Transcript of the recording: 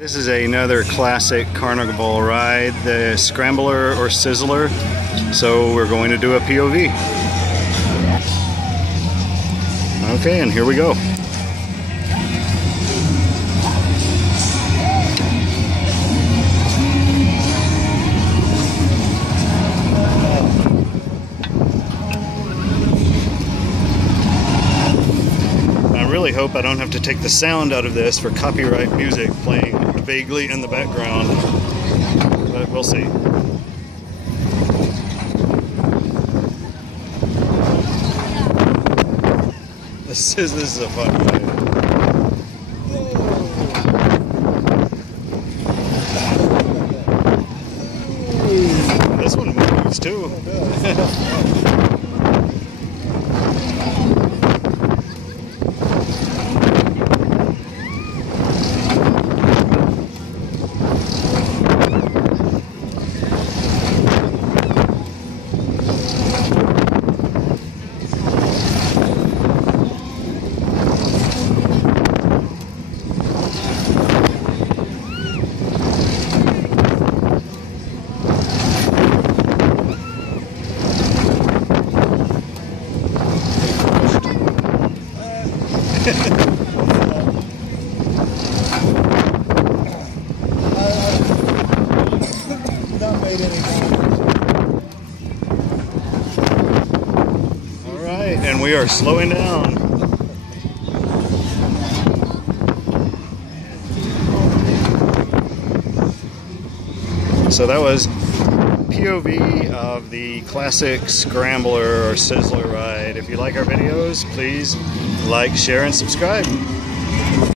This is another classic carnival ride, the Scrambler or Sizzler. So we're going to do a POV. Okay, and here we go. I really hope I don't have to take the sound out of this for copyright music playing vaguely in the background, but we'll see. This is a fun ride. This one moves too. Alright, and we are slowing down. So that was POV of the classic Scrambler or Sizzler ride. If you like our videos, please like, share, and subscribe.